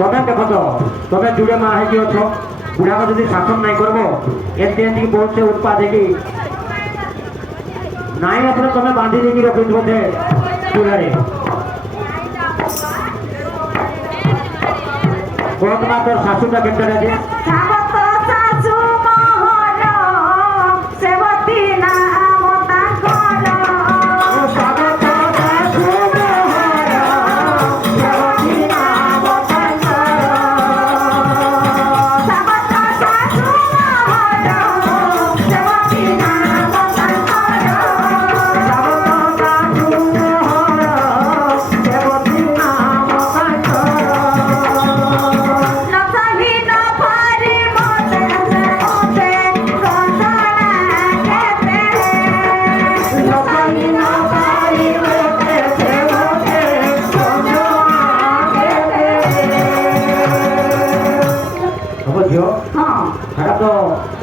तमें देख तो तमें जुड़े माँ है बुढ़ा को जब शासन नहीं करब एमती बहुत से उत्पाद है नाई आसले तमें बांधी देकी रखी बोधे चूल्हे बहुत माँ तोर शाशुटा के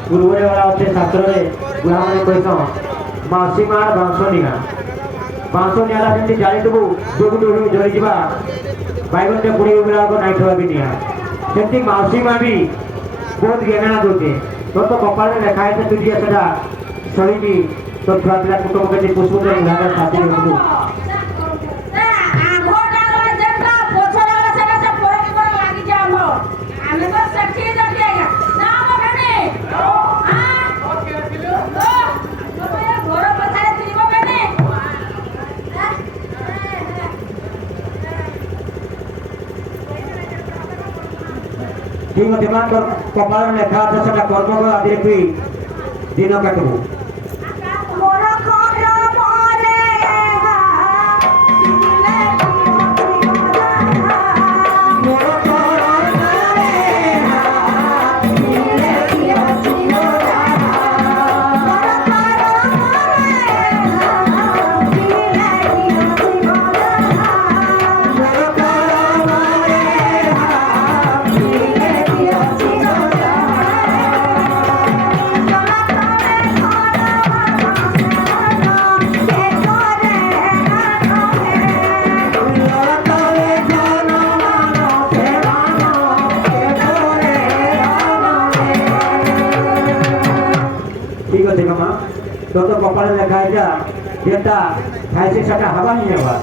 पूर्व वाला अच्छे शास्त्र में बुढ़ा मैंने कहस मौसी मार बांस निआ बांस निआला जमी जाली देबू डुबू डुबू जरी जा बैगन टे पुड़ी बेला को नाई थवा भी निआ सेमती मौसी माँ भी बहुत ज्ञाना दौचे तो कपाल में लिखा है तुझे सेटा शरी तो छुआ पिला कुटुंब के पुष्प साथी रखू ठीक है दिमाग और कपाल में लिखा था सेटा कर्म को आदि रखी दिन काटबू तो कपाल लिखा है जेटा खाई से सेटा हवा नहीं हवा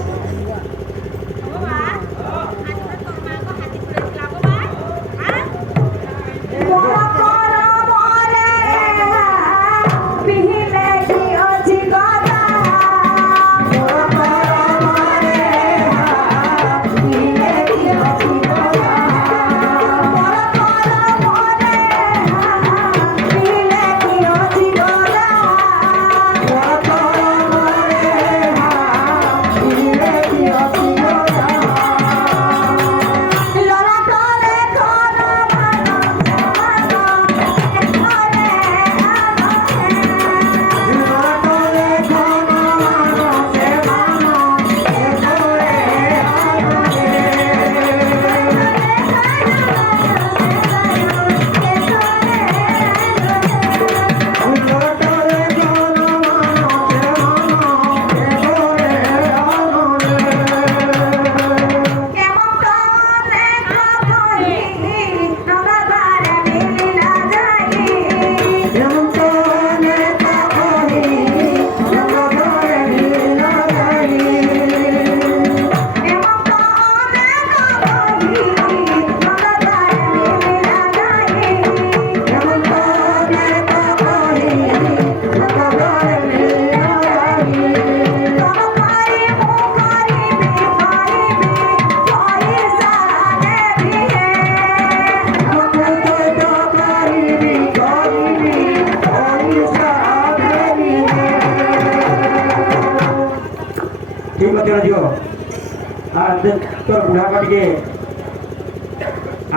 तोर बुढ़ा टे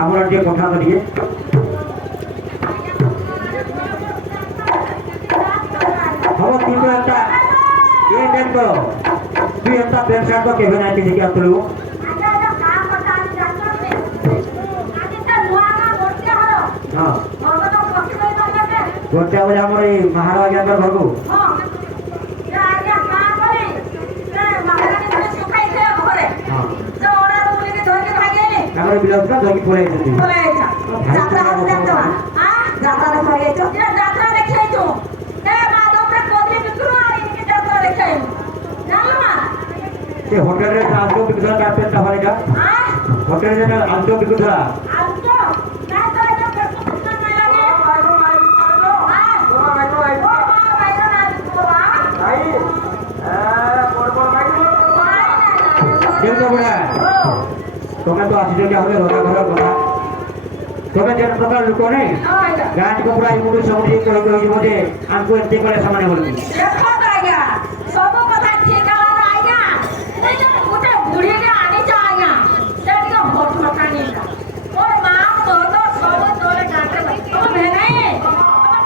आम टे कथा टे हम तीन एंता ये देख तो तू एंता पैंट शर्ट तो केबे ना पिंधि के आतलु हां गोटे बोले हमर ए महाराज अंदर भगु ଗାଡ଼ି ବିଲାଉଥିଲା ଧରିକି ପଳେଇ ଯାଇଛନ୍ତି ଯାତ୍ରା ହଉଛି ଜାଣିଛ ନା ଯାତ୍ରା ଦେଖ ହେଇଛ ଯାତ୍ରା ଦେଖେଇଛୁ ଏ ମାଧବରେ କୋଦି ବିକ୍ରୁ ଆଇକି ଯାତ୍ରା ଦେଖେଇବୁ ଜାଣିଲ ନା ସେ ହୋଟେଲରେ ଆଲୁଚପ ବିକୁଥିଲା ତା ପେଟଟା ଭରିଟା ହୋଟେଲରେ ଆଲୁଚପ ବିକୁଥିଲା देखो बुढ़ा तुम्हें तो आसी जगह हमें रोजा घर কথা तुम्हें जन प्रकार लोक नहीं गांठ को पूरा इमुडी समुडी कह कह मुझे हमको एते करे सामने बोलती देखो आया सब कथा ठीक है आया नहीं उठे बुढ़ी के आने जाया तेरी का बहुत मथा नहीं था और मां तो सब तोरे काटे तो भेने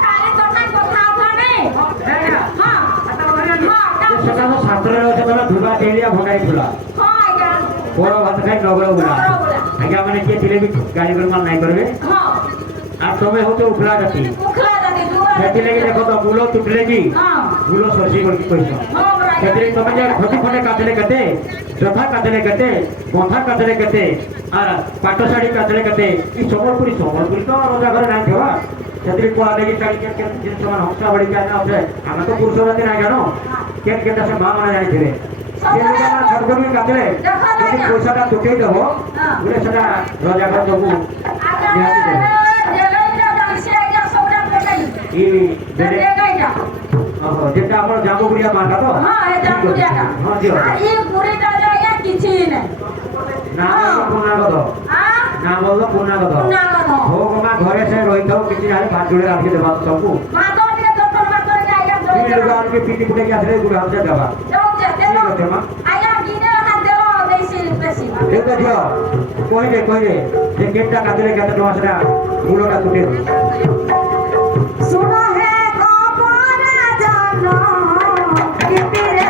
काली तोटा कथा भने हां सका तो शास्त्र रे तो धुबा तेलिया भगाई खुला बड़ भात खाई नगर बुला आज्ञा मैंने किए थे भी गाड़ी कर नहीं करेंगे আর তুমি হচ্ছে উখলা জাতি সেটি লাগি দেখো তো মূল তুটলে কি মূল সরষি করকি কইছো সেটি তুমি যে খতি খনে কাটলে কেতে যথা কাটলে কেতে বন্ধা কাটলে কেতে আর পাট শাড়ি কাটলে কেতে এই সম্বলপুরি তো রোজা ঘরে নাই থবা সেটি কোয়া দেখি শাড়ি কে জিনিস সমান হংসা বড়ি কে না আছে আমরা তো পুরুষ জাতি নাই জানো কেন কেটা সে মা মানে জানিছিলে সে লোক আমার সরগরি কাটলে যদি পয়সাটা তুটেই দেব বলে সেটা রোজা ঘর দেবো নিহাতি দেবো যেটা আমার জামুগুড়িয়া মাটা তো হ্যাঁ এই জামুগুড়িয়াটা হ্যাঁ জি আর এই পুরিটা জায়গা কিছু নাই না পুনাগত না বললো পুনাগত হোক মা ঘরে সে রইতো কিছু আরে ভাত জুড়ে রাখি দেবা সবকু ভাত দিয়ে দতর ভাত করে জায়গা তিন লোক কে পিটি পুটে কে আসলে গুড় হামসে দেবা দেবো দেবো আয়া গিনে হাত দেবো দেশি বেশি দেখো দিও কইলে যে কেটটা কাটলে কত টাকা সেটা গুড়টা তুটে सुनो है गोपाल जानो कितने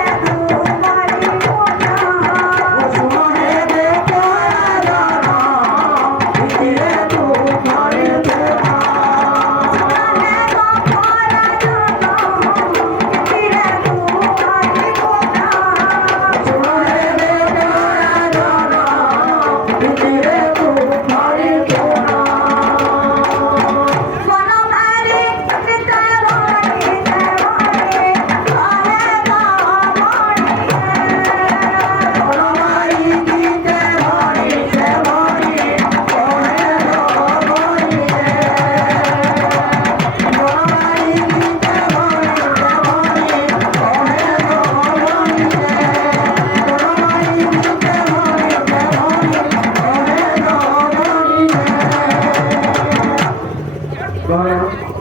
तुम्हारी मोटा सुनो है गोपाल जानो कितने तुम्हारी मोटा सुनो है गोपाल जानो कितने तुम्हारी मोटा सुनो है गोपाल जानो कितने तुम्हारी मोटा Go ahead.